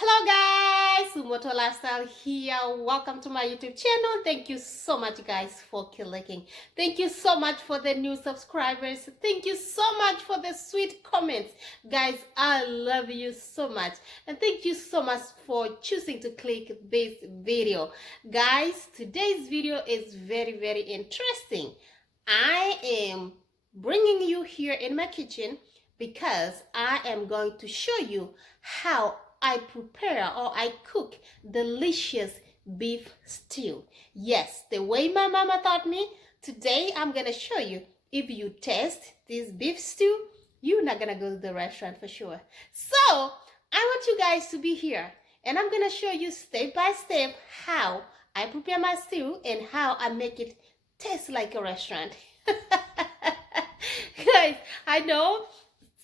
Hello guys, Sumoto Lifestyle here. Welcome to my YouTube channel. Thank you so much guys for clicking. Thank you so much for the new subscribers. Thank you so much for the sweet comments. Guys, I love you so much. And thank you so much for choosing to click this video. Guys, today's video is very interesting. I am bringing you here in my kitchen because I am going to show you how I prepare or I cook delicious beef stew. Yes, the way my mama taught me. Today I'm gonna show you. If you taste this beef stew, you're not gonna go to the restaurant for sure. So I want you guys to be here, and I'm gonna show you step by step how I prepare my stew and how I make it taste like a restaurant. Guys, I know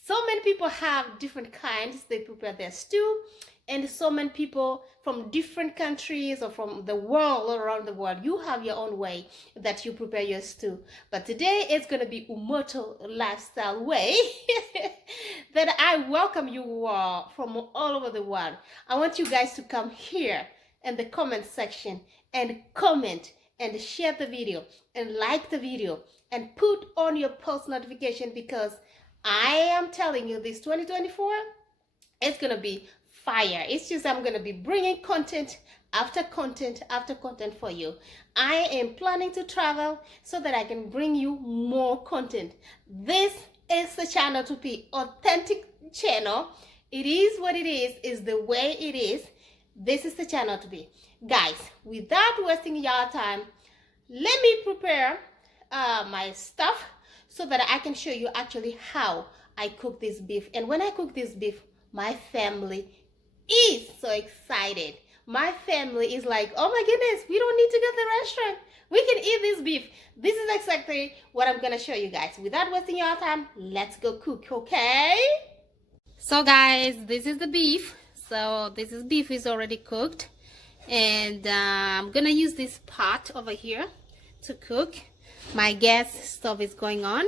so many people have different kinds they prepare their stew, and so many people from different countries or from the world, all around the world, you have your own way that you prepare your stew. But today it's going to be Umoto Lifestyle way that I welcome you from all over the world. I want you guys to come here in the comment section and comment and share the video and like the video and put on your post notification, because I am telling you, this 2024, it's going to be fire. It's just I'm going to be bringing content after content after content for you. I am planning to travel so that I can bring you more content. This is the channel to be authentic channel. It is what it is the way it is. This is the channel to be. Guys, without wasting your time, let me prepare my stuff so that I can show you actually how I cook this beef. And when I cook this beef, my family is so excited. My family is like, oh my goodness, we don't need to go to the restaurant. We can eat this beef. This is exactly what I'm gonna show you guys. Without wasting your time, let's go cook, okay? So guys, this is the beef. So this is beef is already cooked. And I'm gonna use this pot over here to cook. My gas stove is going on,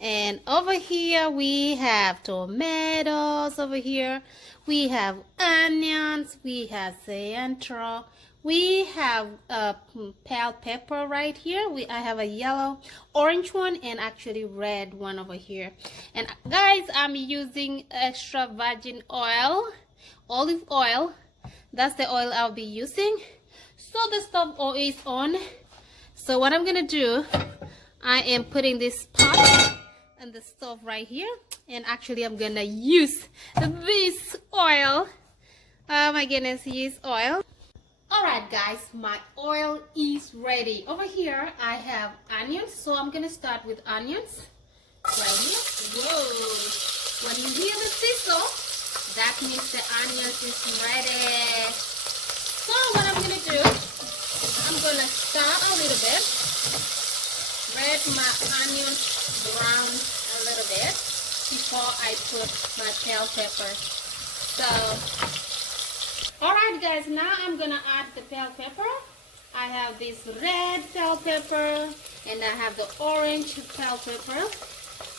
and over here we have tomatoes. Over here we have onions, we have cilantro, we have bell pepper right here. I have a yellow, orange one, and actually red one over here. And guys, I'm using extra virgin oil, olive oil. That's the oil I'll be using. So the stove is on. So what I'm gonna do, I am putting this pot on the stove right here, and actually I'm gonna use this oil. Oh my goodness, use oil. Alright guys, my oil is ready. Over here I have onions, so I'm gonna start with onions right here. Whoa! When you hear the sizzle, that means the onions is ready. So what I'm gonna do, I'm gonna start a little bit, let my onions brown a little bit before I put my bell pepper. So, alright guys, now I'm gonna add the bell pepper. I have this red bell pepper and I have the orange bell pepper.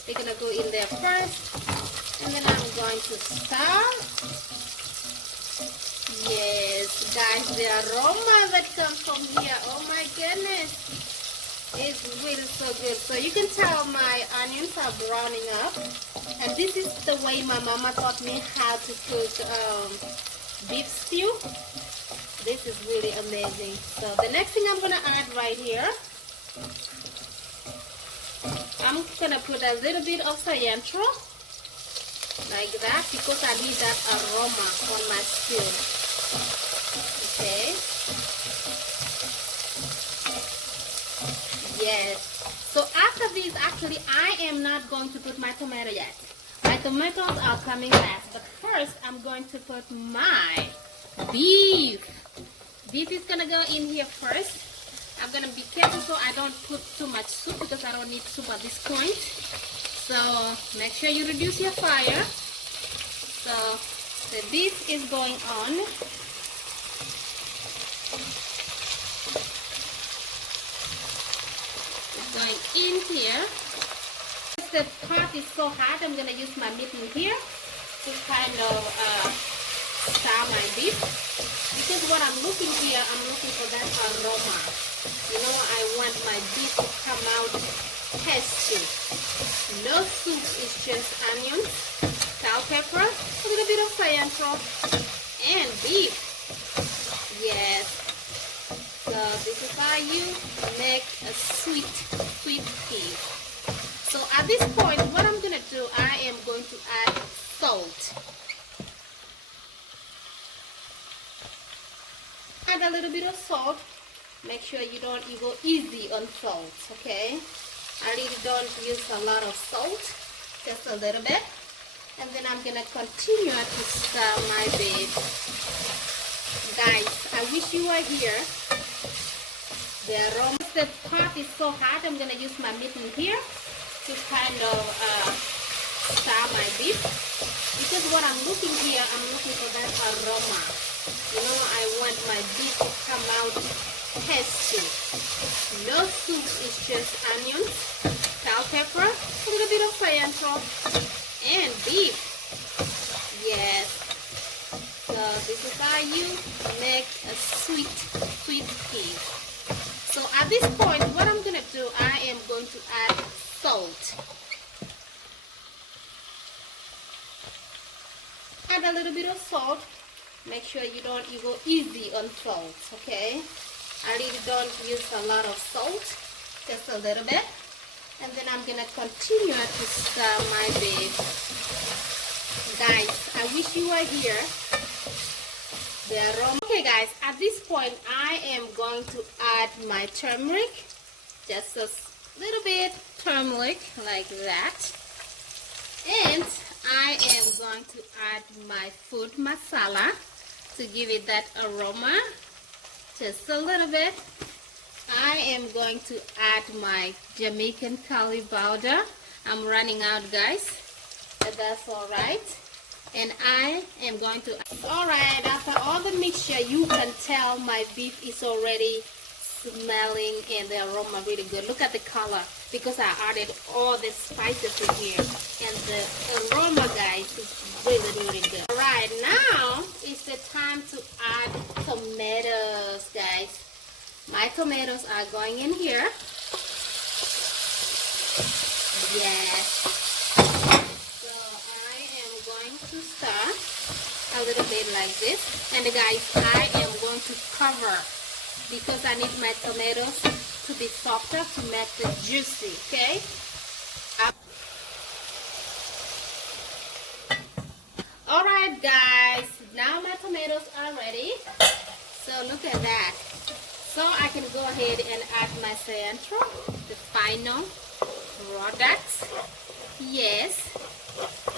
They're gonna go in there first, and then I'm going to start. Yes, guys, the aroma that comes from here, oh my goodness, it's really so good. So you can tell my onions are browning up, and this is the way my mama taught me how to cook beef stew. This is really amazing. So the next thing I'm gonna add right here, I'm gonna put a little bit of cilantro like that, because I need that aroma on my stew. Okay. Yes. So after this, actually, I am not going to put my tomato yet. My tomatoes are coming last. But first, I'm going to put my beef. Beef is gonna go in here first. I'm gonna be careful so I don't put too much soup, because I don't need soup at this point. So make sure you reduce your fire. So the beef is going on. It's going in here. The pot is so hot, I'm gonna use my mitten here to kind of stir my because what I'm looking here, I'm looking for that aroma. You know, I want my beef to come out tasty. No soup, it's just onions, bell pepper, a little bit of cilantro, and beef. Yes. So this is how you make a sweet beef. So at this point, what I'm gonna do, I am going to add salt. Add a little bit of salt. Make sure you go easy on salt, okay? I really don't use a lot of salt, just a little bit. And then I'm gonna continue to stir my beef. Guys, I wish you were here. The pot is so hot, I'm gonna use my mitten here to kind of stir my beef. Because what I'm looking here, I'm looking for that aroma. You know, I want my beef to come out tasty. No soup, it's just onions, bell pepper, a little bit of cilantro, and beef. Yes. So this is how you make a sweet beef. So at this point, what I'm gonna do, I am going to add salt. Add a little bit of salt. Make sure you go easy on salt, okay? I really don't use a lot of salt, just a little bit. And then I'm gonna continue to stir my beef. Guys, I wish you were here. Okay guys, at this point I am going to add my turmeric, just a little bit turmeric like that, and I am going to add my food masala to give it that aroma, just a little bit. I am going to add my Jamaican curry powder. I'm running out, guys, but that's all right. And I am going to, alright, after all the mixture, you can tell my beef is already smelling and the aroma really good. Look at the color, because I added all the spices in here. And the aroma, guys, is really good. Alright, now it's the time to add tomatoes, guys. My tomatoes are going in here. Yes. To stir a little bit like this, and guys, I am going to cover because I need my tomatoes to be softer to make it juicy, okay? Alright guys, now my tomatoes are ready. So look at that. So I can go ahead and add my cilantro, the final products. Yes.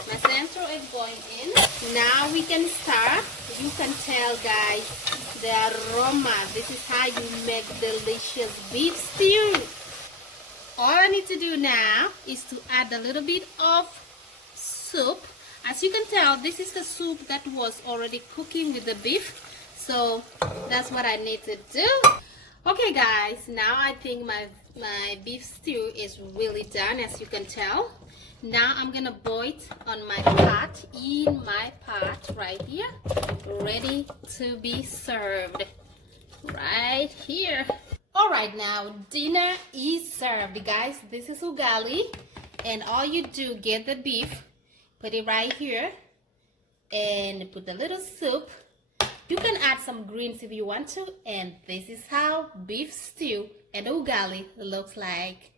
My cilantro is going in. Now we can start. You can tell, guys, the aroma. This is how you make delicious beef stew. All I need to do now is to add a little bit of soup. As you can tell, this is the soup that was already cooking with the beef. So that's what I need to do. Okay guys, now I think my beef stew is really done, as you can tell. Now I'm gonna boil it on my pot, in my pot right here, ready to be served right here. All right, now dinner is served, guys. This is ugali, and all you do, get the beef, put it right here, and put a little soup. You can add some greens if you want to, and this is how beef stew and ugali looks like.